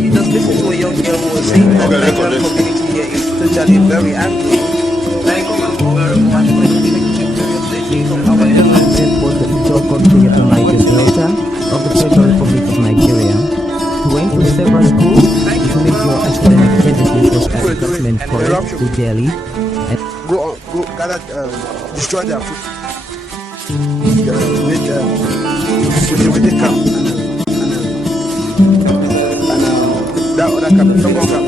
you just listen to a young girl who was saying that the Nigerian community here is totally very angry. Like, very much for the experience of our airlines. Was the Ijaw country at the Niger Delta of the Federal Republic of Nigeria. He went to several schools to make your academic education for government college to Delhi. And go gather, destroy their food. With the camp. And that other camp, some more camp.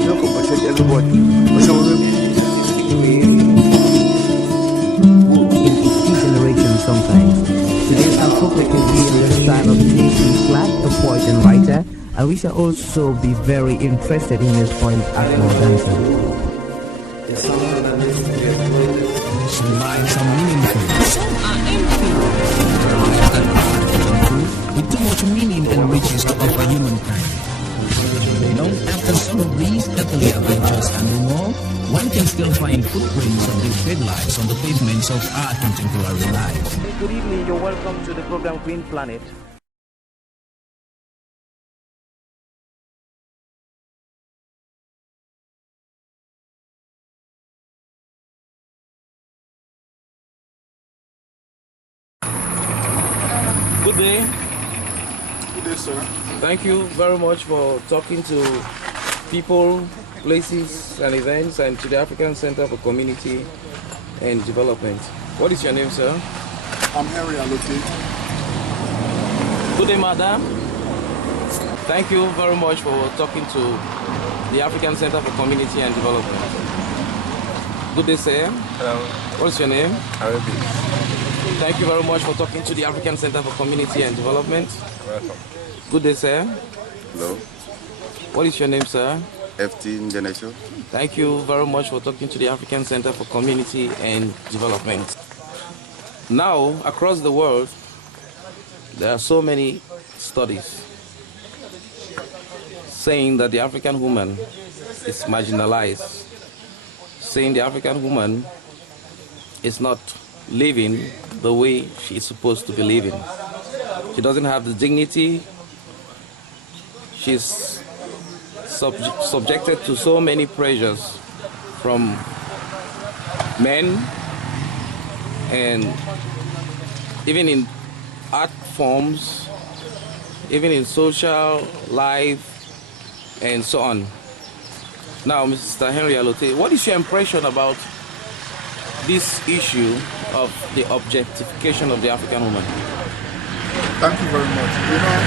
You don't compensate everybody. But some of them, sometimes. Today's Afropic is in the style of J.C. Clark, a poet and writer, and we shall also be very interested in his poem Akmo Dancer. Some lines are meaningful, some are empty. With too much meaning and riches to offer humankind. After some of these earthly adventures and more, one can still find footprints of the headlights on the pavements of our contemporary life. Good evening, you're welcome to the program Green Planet. Good day. good day, sir. Thank you very much for talking to people, places and events, and to the African Center for Community and Development. What is your name, sir? I'm Allotey H. Good day, madam. Thank you very much for talking to the African Center for Community and Development. Good day, sir. Hello. What's your name? Arrey Bhits. Thank you very much for talking to the African Center for Community and Development. Welcome. Good day, sir. Hello. What is your name, sir? Ndenecho. Thank you very much for talking to the African Center for Community and Development. Now, across the world, there are so many studies saying that the African woman is marginalized, saying the African woman is not living the way she is supposed to be living. She doesn't have the dignity. She's subjected to so many pressures from men, and even in art forms, even in social life, and so on. Now, Mr. Henry Allotey, what is your impression about this issue of the objectification of the African woman? Thank you very much. You know,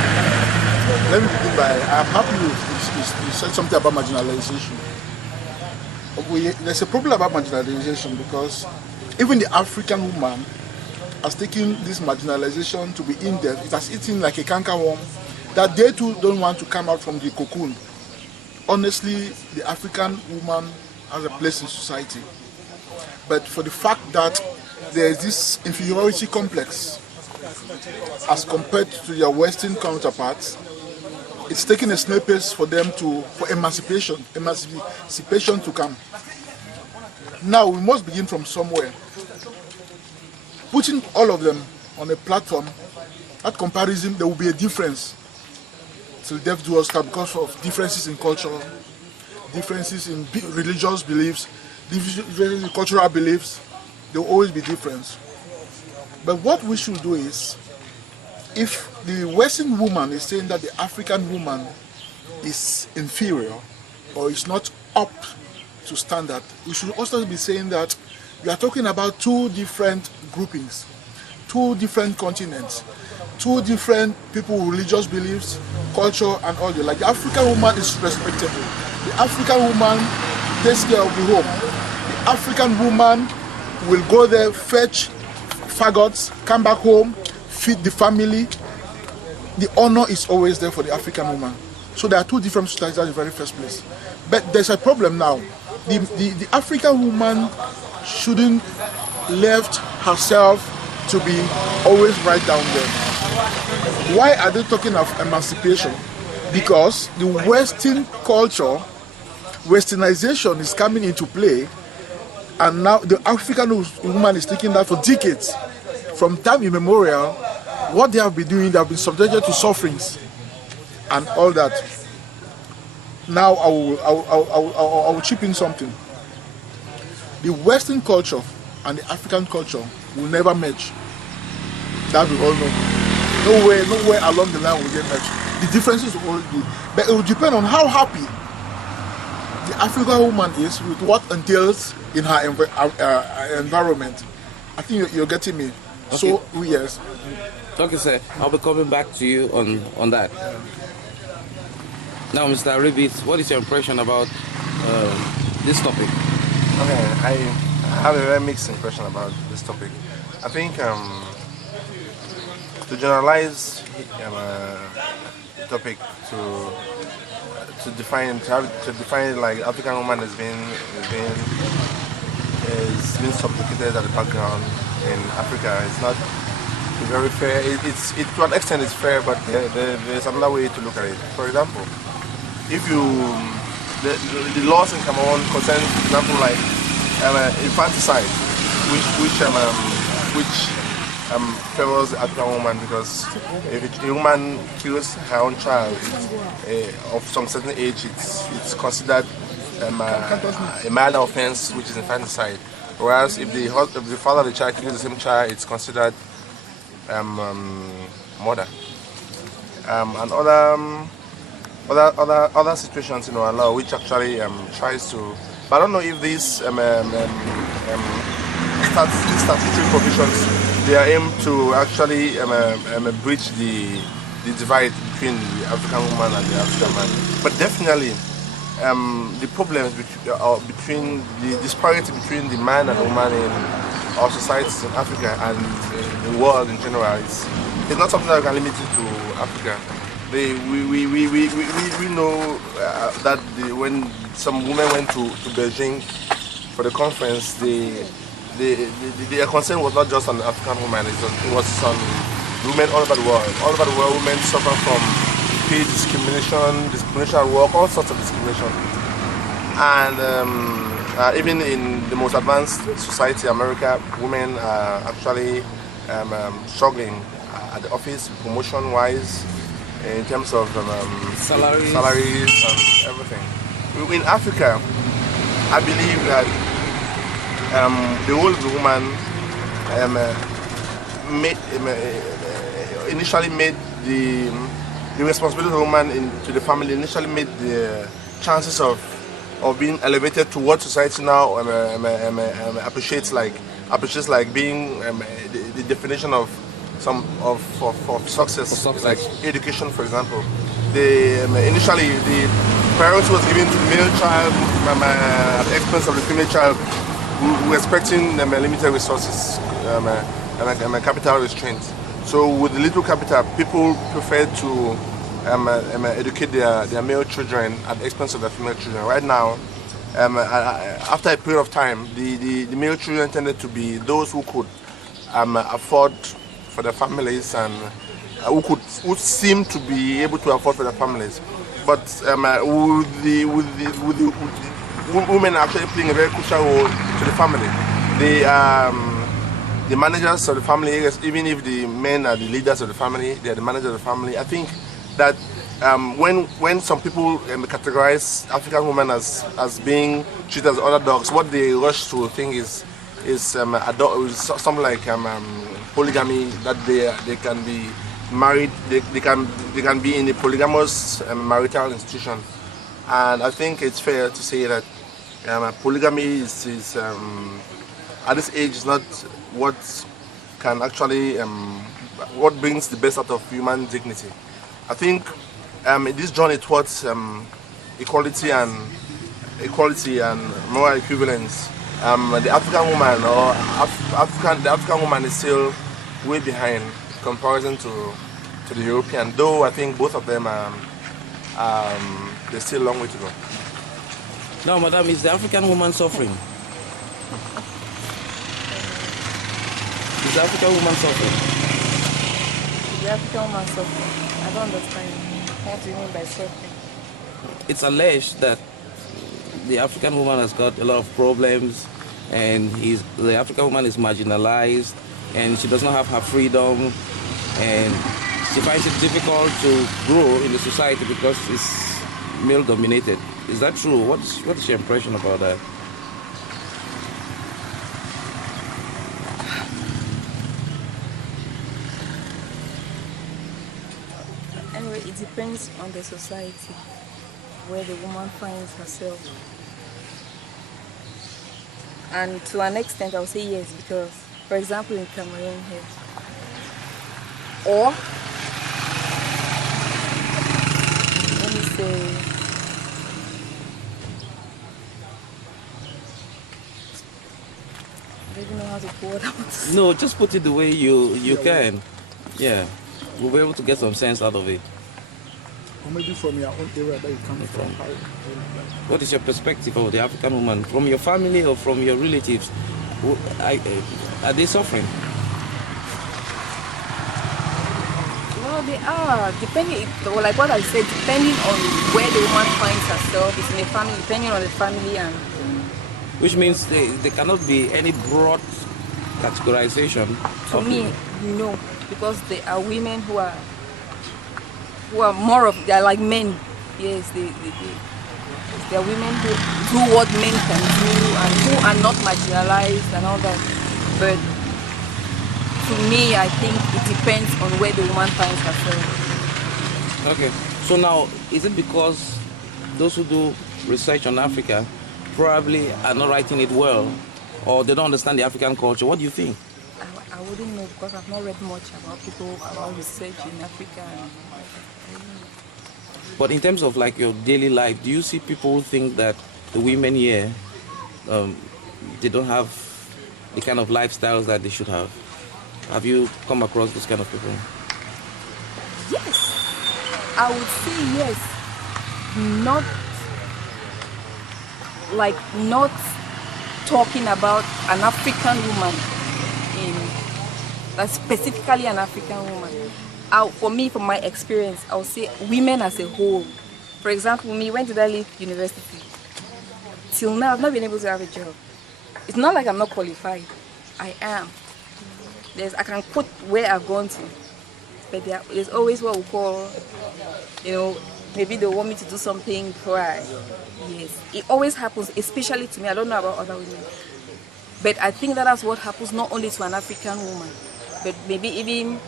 let me begin by, I'm happy you said something about marginalization. There's a problem about marginalization because even the African woman has taken this marginalization to be in depth. It has eaten like a cankerworm that they too don't want to come out from the cocoon. Honestly, the African woman has a place in society. But for the fact that there is this inferiority complex as compared to their Western counterparts, it's taking a snail pace for them for emancipation to come. Now we must begin from somewhere. Putting all of them on a platform, that comparison, there will be a difference. Till death do us start because of differences in culture, differences in religious beliefs, differences in cultural beliefs. There will always be difference. But what we should do is, if the Western woman is saying that the African woman is inferior or is not up to standard, we should also be saying that we are talking about two different groupings, two different continents, two different people with religious beliefs, culture and all that. Like the African woman is respectable. The African woman takes care of the home. The African woman will go there, fetch faggots, come back home, feed the family. The honor is always there for the African woman. So there are two different societies in the very first place. But there's a problem now. The African woman shouldn't left herself to be always right down there. Why are they talking of emancipation? Because the Western culture, Westernization is coming into play, and now the African woman is taking that for decades. From time immemorial, what they have been doing, they have been subjected to sufferings and all that. Now I will chip in something. The Western culture and the African culture will never merge. That we all know. Nowhere along the line will they merge. The differences will always be, but it will depend on how happy the African woman is with what entails in her environment. I think you're getting me. Okay. So yes. Okay, sir. I'll be coming back to you on that. Now, Mr. Arrey Bhits, what is your impression about this topic? Okay, I have a very mixed impression about this topic. I think to generalize the topic to define it like African woman is being subjugated at the background in Africa. It's not very fair. It's to an extent it's fair, but there's another way to look at it. For example, if you the laws in Cameroon concern, for example, like infanticide, which favors the African woman, because if a woman kills her own child of some certain age, it's considered a minor offense, which is infanticide. Whereas if the father of the child kills the same child, it's considered murder. And other situations in our law which actually tries to, but I don't know if these statutory provisions, they are aimed to actually bridge the divide between the African woman and the African man. But definitely the problems between the disparity between the man and the woman in our societies in Africa and the world in general is not something that we can limit it to Africa. We know that when some women went to Beijing for the conference, their concern was not just on the African woman, it was on women all over the world. All over the world, women suffer from paid discrimination at work, all sorts of discrimination. And even in the most advanced society, America, women are actually struggling at the office, promotion-wise, in terms of salaries and everything. In Africa, I believe that the role of the woman initially made the responsibility of the woman to the family initially made the chances of being elevated to what society now appreciates like being the definition of success, like education, for example. Initially the priority was given to the male child at the expense of the female child, who were expecting limited resources and capital restraints. So with the little capital, people preferred to educate their male children at the expense of their female children. Right now, after a period of time, the male children tended to be those who could afford for their families and who seem to be able to afford for their families. But with the women are actually playing a very crucial role to the family. The managers of the family, even if the men are the leaders of the family, they are the managers of the family. I think that when some people categorize African women as being treated as other dogs, what they rush to think is something like polygamy, that they can be married, they can be in a polygamous marital institution. And I think it's fair to say that polygamy is at this age is not what can actually what brings the best out of human dignity. I think this journey towards equality and moral equivalence, the African woman the African woman is still way behind in comparison to the European. Though I think both of them there's still a long way to go. Now, madam, is the African woman suffering? Is the African woman suffering? The African woman suffering? I don't understand. What do you mean by suffering? It's alleged that the African woman has got a lot of problems, and the African woman is marginalized, and she does not have her freedom, and she finds it difficult to grow in the society because male-dominated. Is that true? What is your impression about that? Anyway, it depends on the society where the woman finds herself. And to an extent, I would say yes, because, for example, in Cameroon here, or let me say, I don't even know how to put what I want to say. No, just put it the way you can. Yeah, we'll be able to get some sense out of it. Or maybe from your own area that you come from. What is your perspective of the African woman? From your family or from your relatives? Are they suffering? Well, they are, depending, well, like what I said, depending on where the woman finds herself, it's in the family, depending on the family. And Which means there cannot be any broad categorization. to me, no, because there are women who are more of, they are like men. Yes, there are women who do what men can do and who are not marginalized and all that. But to me, I think it depends on where the woman finds herself. Okay, so now, is it because those who do research on Africa probably are not writing it well, or they don't understand the African culture? What do you think? I wouldn't know, because I've not read much about people, about research in Africa. But in terms of like your daily life, do you see people who think that the women here, they don't have the kind of lifestyles that they should have? Have you come across those kind of people? Yes, I would say yes. Not talking about an African woman, specifically an African woman. For me, from my experience, I would say women as a whole. For example, me, when did I leave university? Till now, I've not been able to have a job. It's not like I'm not qualified. I am. I can quote where I've gone to, but there's always what we call, maybe they want me to do something before yes. It always happens, especially to me. I don't know about other women. But I think that's what happens not only to an African woman, but maybe even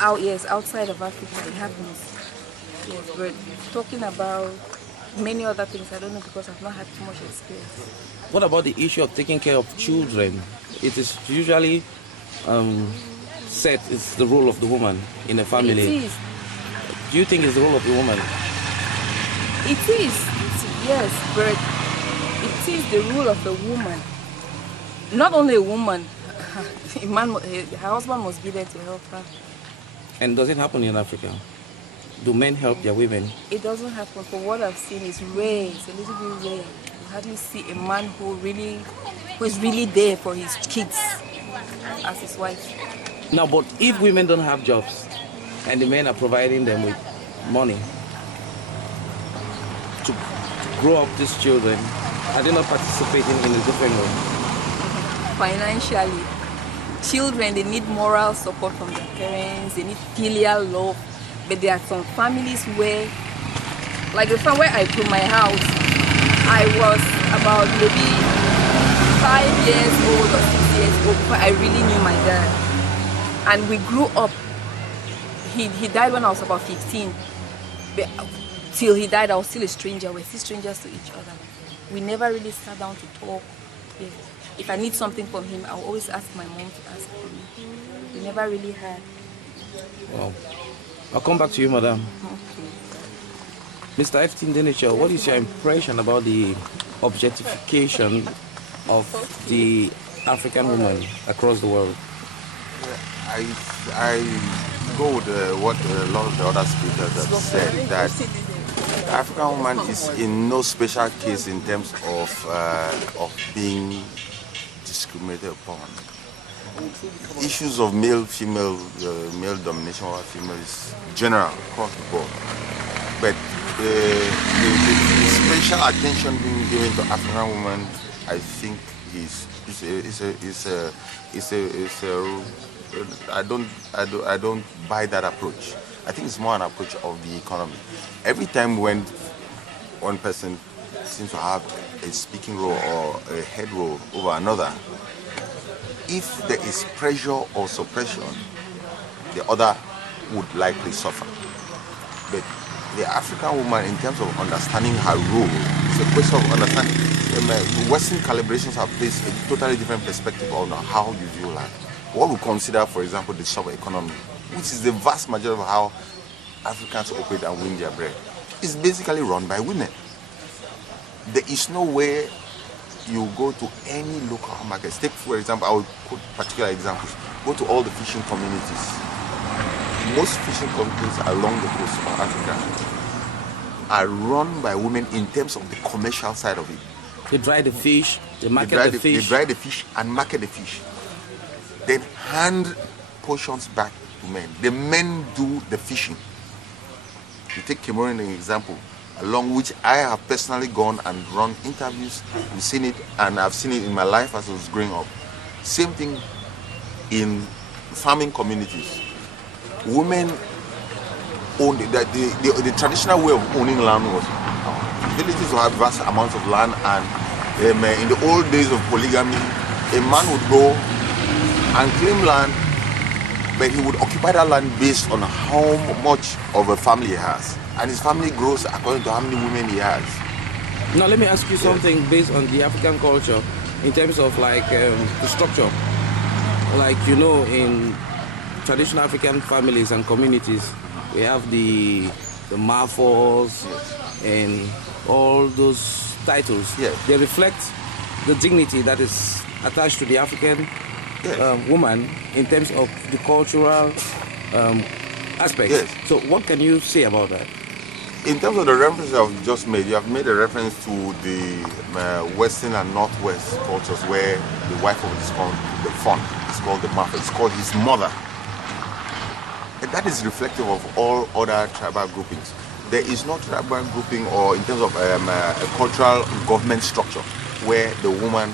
outside of Africa, it happens. Yes, but talking about many other things, I don't know, because I've not had too much experience. What about the issue of taking care of children? It is usually said it's the role of the woman in a family. It is. Do you think it's the role of the woman? It is, yes, but it is the role of the woman. Not only a woman, her husband must be there to help her. And does it happen in Africa? Do men help their women? It doesn't happen. For what I've seen, it's rare. It's a little bit rare. You hardly see a man who is really there for his kids as his wife. Now, but if women don't have jobs and the men are providing them with money to grow up these children, are they not participating in a different way? Financially, children, they need moral support from their parents, they need filial love, but there are some families where, like the farm where I put my house, I was about maybe 5 years old or 6 years old before I really knew my dad. And we grew up. He died when I was about 15. But till he died, I was still a stranger. We're still strangers to each other. We never really sat down to talk. Yeah. If I need something from him, I'll always ask my mom to ask for me. We never really had. Wow. I'll come back to you, madam. Okay. Mr. Ndenecho, what is your impression about the objectification of the African woman across the world? I go with what a lot of the other speakers have said, that the African woman is in no special case in terms of being discriminated upon. Issues of male-female, male domination over female is general across the board. But the special attention being given to African women, I think I don't buy that approach. I think it's more an approach of the economy. Every time when one person seems to have a speaking role or a head role over another, if there is pressure or suppression, the other would likely suffer. But the African woman, in terms of understanding her role, it's a question of understanding. Western calibrations have placed a totally different perspective on how you view life. What we consider, for example, the sub economy, which is the vast majority of how Africans operate and win their bread, is basically run by women. There is no way you go to any local markets. Take, for example, I will put particular examples. Go to all the fishing communities. Most fishing communities along the coast of Africa are run by women in terms of the commercial side of it. They dry the fish, they market the fish. They dry the fish and market the fish. Then hand portions back to men. The men do the fishing. You take Cameroon as an example, along which I have personally gone and run interviews. We've seen it, and I've seen it in my life as I was growing up. Same thing in farming communities. Women own the traditional way of owning land was villages will have vast amounts of land, and in the old days of polygamy, a man would go and claim land, but he would occupy that land based on how much of a family he has, and his family grows according to how many women he has. Now let me ask you something based on the African culture in terms of like the structure. Like, you know, in traditional African families and communities, we have the Mafos and all those titles. They reflect the dignity that is attached to the African woman in terms of the cultural aspects. So what can you say about that? In terms of the reference I've just made, you have made a reference to the Western and Northwest cultures where the wife of it is called the fawn. It's called the Mafia. It's called his mother. And that is reflective of all other tribal groupings. There is no tribal grouping or in terms of a cultural government structure where the woman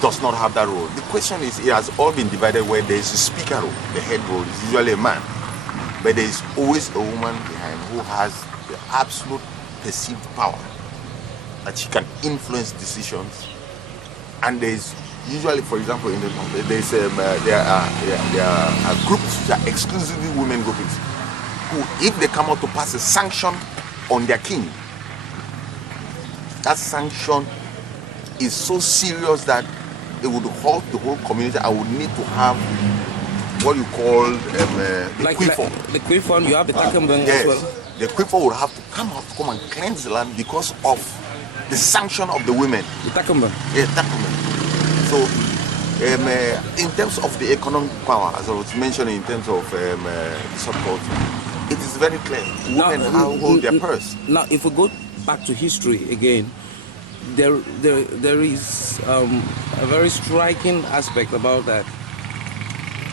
does not have that role. The question is, it has all been divided where there is a speaker role. The head role is usually a man. But there is always a woman behind who has the absolute perceived power that she can influence decisions. And there is usually, for example, in the there are groups that are exclusively women groupings who, if they come out to pass a sanction on their king, that sanction is so serious that it would halt the whole community. I would need to have what you call the quiffon. The quiffon, you have the takamban as well. The quiffon would have to come and cleanse the land because of the sanction of the women. The takamban. Yeah, takamban. So, in terms of the economic power, as I was mentioning, in terms of subculture, it is very clear. Women hold their purse. Now, if we go back to history again, there is a very striking aspect about that.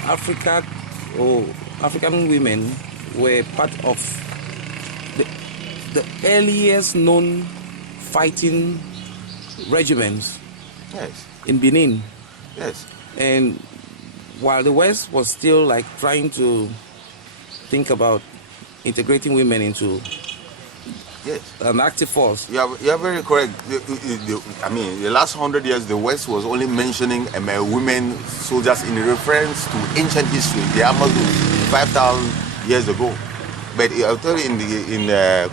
Africa or African women were part of the earliest known fighting regiments in Benin. Yes. And while the West was still like trying to think about integrating women into an active force. You are very correct. I mean, the last 100 years, the West was only mentioning women soldiers in reference to ancient history, the Amazons, 5,000 years ago. But I'll tell you, in the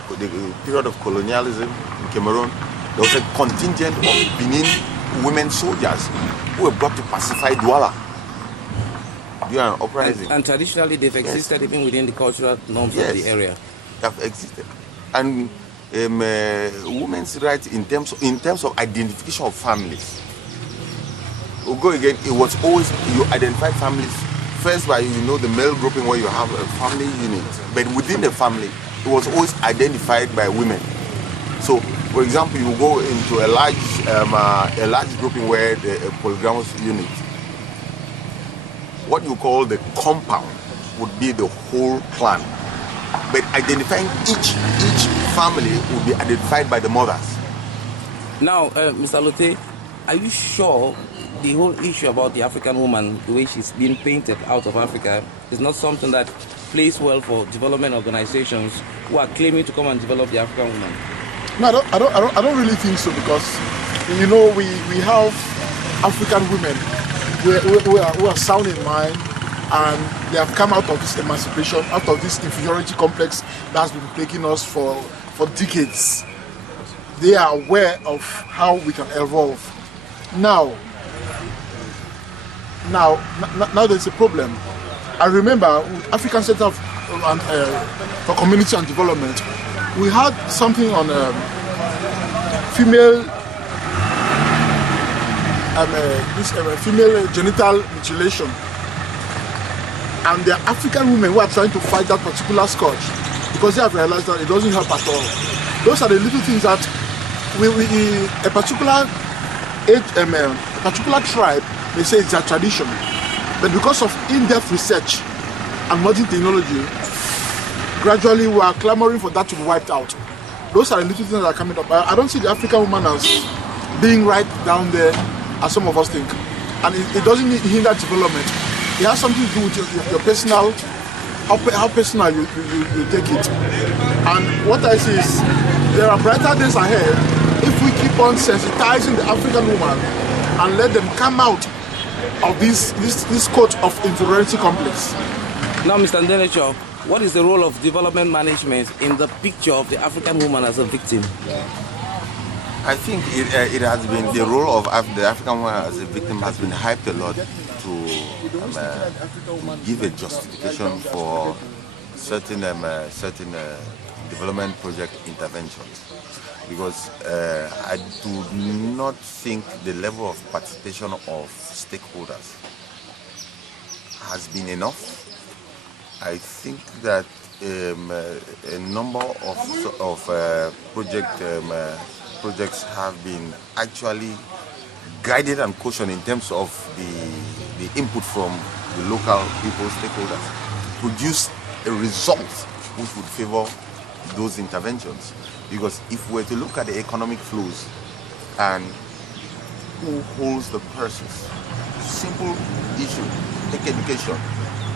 period of colonialism in Cameroon, there was a contingent of Benin women soldiers who were brought to pacify Douala during an uprising. And traditionally, they've existed even within the cultural norms of the area. They have existed. And women's rights in terms of identification of families. We'll go again. It was always you identify families first by the male grouping where you have a family unit, but within the family, it was always identified by women. So, for example, you go into a large grouping where a polygamous unit, what you call the compound would be the whole clan. But identifying each family will be identified by the mothers. Now, Mr. Allotey, are you sure the whole issue about the African woman, the way she's being painted out of Africa, is not something that plays well for development organizations who are claiming to come and develop the African woman? No, I don't really think so, because you know we have African women who are sound in mind, and they have come out of this emancipation, out of this inferiority complex that has been plaguing us for decades. They are aware of how we can evolve. Now there's a problem. I remember with African Center for Community and Development, we had something on female genital mutilation, and there are African women who are trying to fight that particular scourge because they have realized that it doesn't help at all. Those are the little things that a particular tribe, they say it's their tradition, but because of in-depth research and modern technology, gradually we are clamoring for that to be wiped out. Those are the little things that are coming up. I don't see the African woman as being right down there as some of us think, and it doesn't hinder development. It has something to do with your personal, how personal you take it. And what I see is there are brighter days ahead if we keep on sensitizing the African woman and let them come out of this coat of inferiority complex. Now, Mr. Ndenecho, what is the role of development management in the picture of the African woman as a victim? I think it has been, the role of the African woman as a victim has been hyped a lot to give a justification for certain development project interventions. Because I do not think the level of participation of stakeholders has been enough. I think that a number of projects have been actually guided and cautioned in terms of the input from the local people, stakeholders, produce a result which would favor those interventions. Because if we were to look at the economic flows and who holds the purses, simple issue, take education.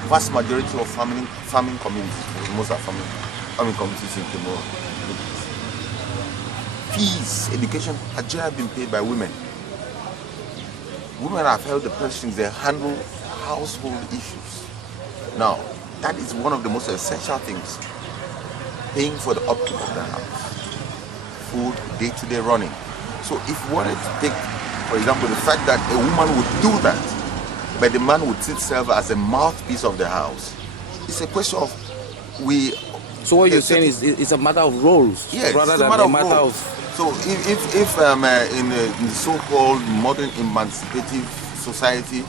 Vast majority of farming communities, most are farming communities in Timor. Fees, education had generally been paid by women. Women have held the purse strings, they handle household issues. Now, that is one of the most essential things. Paying for the upkeep of the house, food, day-to-day running. So if we wanted to take, for example, the fact that a woman would do that, but the man would still serve as a mouthpiece of the house, it's a question of So what you're saying is it's a matter of roles, yes, rather than a matter of. So if in the so-called modern emancipative society,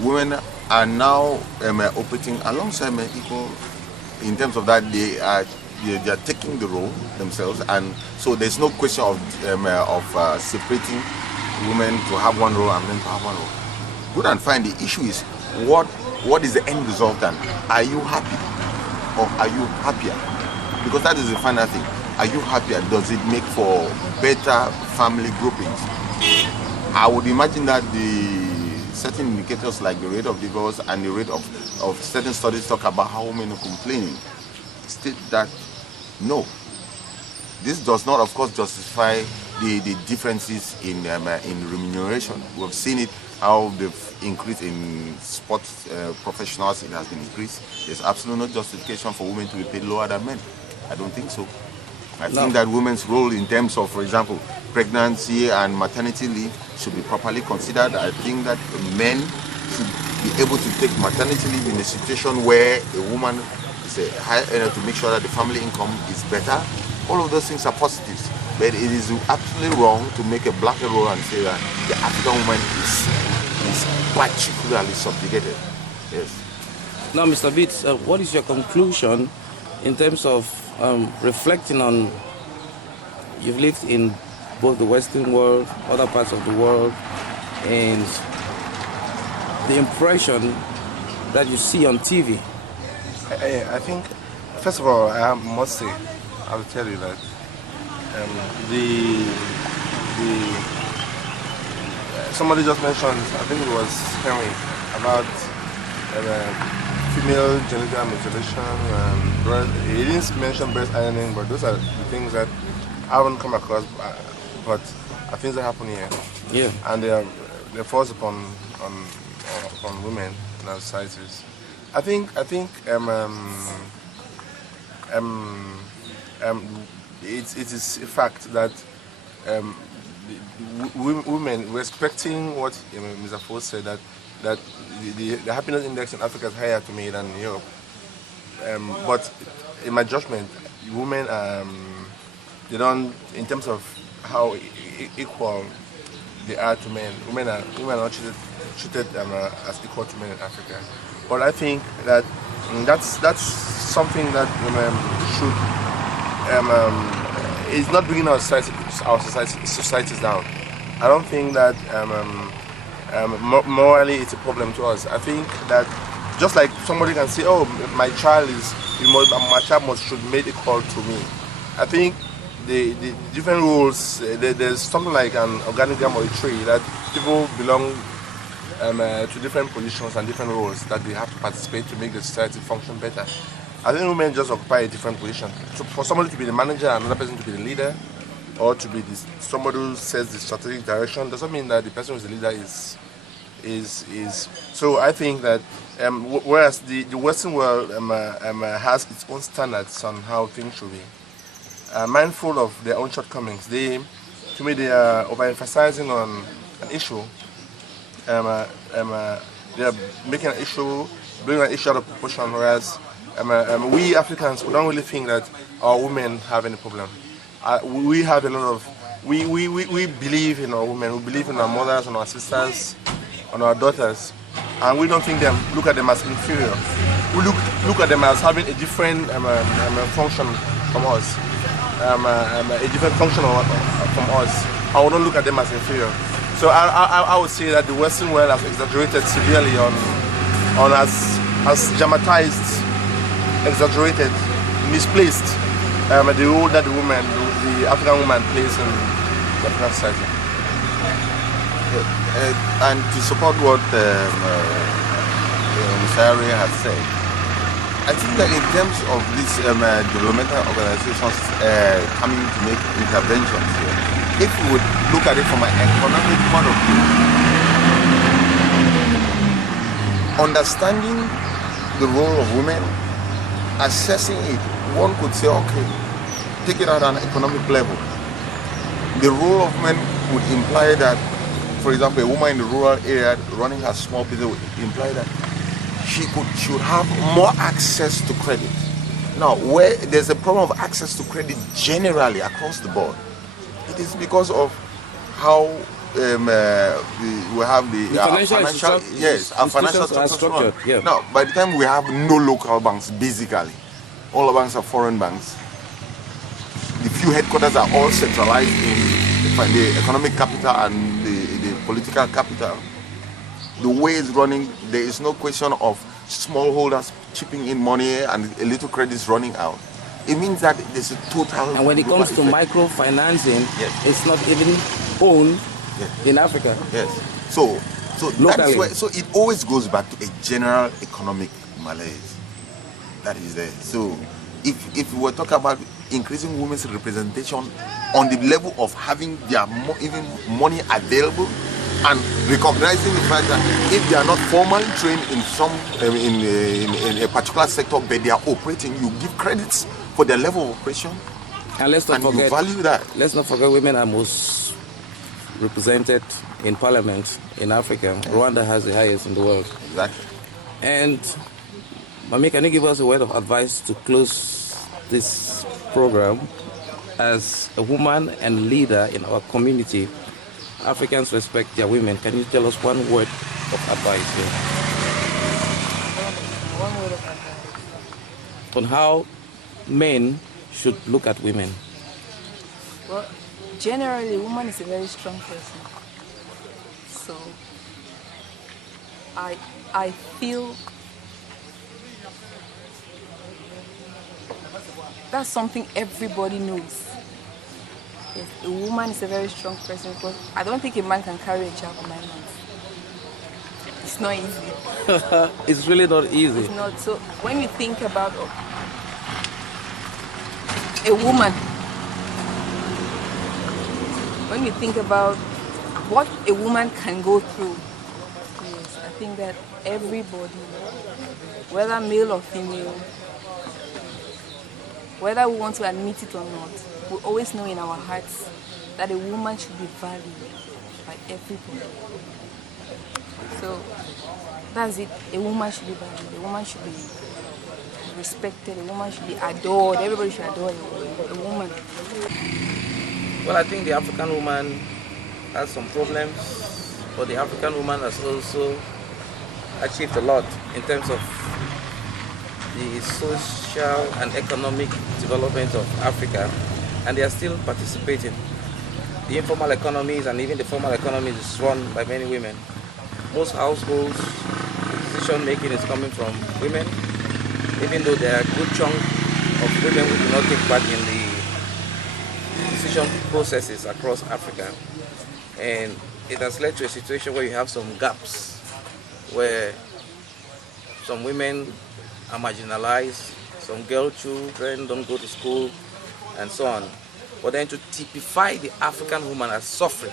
women are now operating alongside men equal in terms of that they are taking the role themselves, and so there's no question of separating women to have one role and men to have one role. Good and fine. The issue is what is the end result then? Are you happy or are you happier? Because that is the final thing. Are you happier? Does it make for better family groupings? I would imagine that the certain indicators like the rate of divorce and the rate of certain studies talk about how women are complaining state that no. This does not, of course, justify the differences in remuneration. We have seen it, how they've increased in sports professionals, it has been increased. There's absolutely no justification for women to be paid lower than men. I don't think so. I think that women's role in terms of, for example, pregnancy and maternity leave should be properly considered. I think that men should be able to take maternity leave in a situation where a woman is a high earner to make sure that the family income is better. All of those things are positives. But it is absolutely wrong to make a blanket rule and say that the African woman is particularly subjugated. Yes. Now, Mr. Bhits, what is your conclusion in terms of reflecting on, you've lived in both the Western world, other parts of the world, and the impression that you see on TV? I think, first of all, I must say, I will tell you that somebody just mentioned, I think it was Henry, about female genital mutilation and he didn't mention breast ironing, but those are the things that I haven't come across, but things that happen here. Yeah. And they're forced upon women in our societies. I think it is a fact that women, respecting what Mr. Ford said, that the happiness index in Africa is higher to me than in Europe. But in my judgment, women, they don't, in terms of how equal they are to men. Women are not treated as equal to men in Africa. But I think that that's something that women should. It's not bringing our societies down. I don't think that morally it's a problem to us. I think that just like somebody can say, oh, my child should be made equal to me. I think the different rules, there's something like an organigram or a tree that people belong to different positions and different roles that they have to participate to make the society function better. I think women just occupy a different position. So for somebody to be the manager, another person to be the leader, or to be somebody who sets the strategic direction, doesn't mean that the person who's the leader is. So I think that whereas the Western world has its own standards on how things should be, mindful of their own shortcomings, to me they are overemphasizing on an issue. They are making an issue, bringing an issue out of proportion, whereas we Africans, we don't really think that our women have any problem. We have a lot of, we believe in our women, we believe in our mothers and our sisters and our daughters, and we don't look at them as inferior. We look at them as having a different function from us, a different function from us. I would not look at them as inferior. So I would say that the Western world has exaggerated severely has dramatized, exaggerated, misplaced the role that the African woman plays in the African society. And to support what Mr. Arrey has said, I think that in terms of these developmental organizations coming to make interventions here, if we would look at it from an economic point of view, understanding the role of women, assessing it, one could say, okay, take it at an economic level. The role of men would imply that, for example, a woman in the rural area running a small business would imply that she should have more access to credit. Now, where there's a problem of access to credit generally across the board, it is because of how we have the financial structure. Yeah. Now, by the time we have no local banks, basically, all the banks are foreign banks. The few headquarters are all centralized in the economic capital and the political capital. The way it's running, there is no question of smallholders chipping in money and a little credit is running out. It means that there's a total. And when it comes to microfinancing, yes, it's not even owned in Africa. Yes. So that is why. So it always goes back to a general economic malaise that is there. So if we were talking about increasing women's representation on the level of having their even money available, and recognizing the fact that if they are not formally trained in some in a particular sector, but they are operating, you give credits for their level of operation, and let's not forget, you value that. Let's not forget, women are most represented in parliament in Africa. Yes. Rwanda has the highest in the world. Exactly. And Mami, can you give us a word of advice to close this program? As a woman and leader in our community, Africans respect their women. Can you tell us one word of advice here? One word of advice. On how men should look at women. Well, generally, a woman is a very strong person. So, I feel that's something everybody knows. Yes, a woman is a very strong person, because I don't think a man can carry a child for 9 months. It's not easy. It's really not easy. It's not. So when you think about a woman when you think about what a woman can go through, yes, I think that everybody, whether male or female, whether we want to admit it or not, we always know in our hearts that a woman should be valued by everybody. So that's it. A woman should be valued. A woman should be respected. A woman should be adored. Everybody should adore a woman. Well, I think the African woman has some problems, but the African woman has also achieved a lot in terms of the social and economic development of Africa, and they are still participating. The informal economies and even the formal economies is run by many women. Most households, decision making is coming from women, even though there are a good chunk of women who do not take part in the decision processes across Africa. And it has led to a situation where you have some gaps, where some women are marginalized, some girl children don't go to school, and so on. But then to typify the African woman as suffering,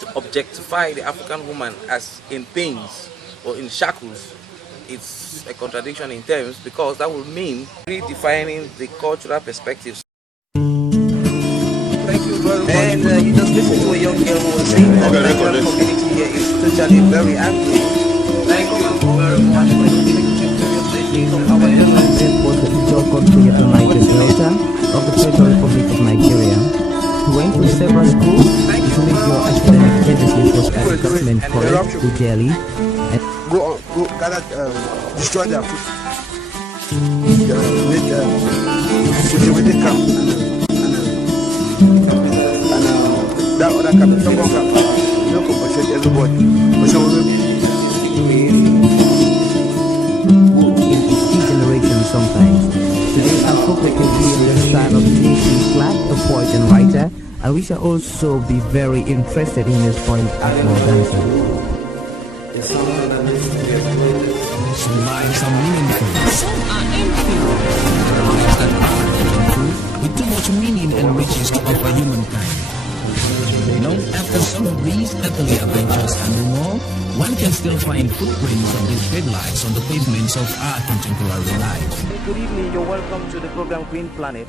to objectify the African woman as in pains or in shackles, it's a contradiction in terms, because that would mean redefining the cultural perspectives. Thank you very much. And you just listen to a young girl who was saying that the Nigerian community here is totally very angry. Thank you very much for Our journalist was the Niger Delta of the Federal Republic of Nigeria. He went to several schools to make your academic tendencies was at the government college to Delhi and go gather, destroy their food. With the camp and that other camp, some camp, no compensate everybody. But some of generation sometimes. Today our focus will be on the style of J.P. Clark, a poet and writer, and we shall also be very interested in his point at more dancing. Some lives are meaningful, some are empty. Lives that are meaningful, with too much meaning and riches to offer humankind. You know, after some of these earthly adventures and more, one can still find footprints of these great lives on the pavements of our contemporary life. Good evening, you're welcome to the program Green Planet.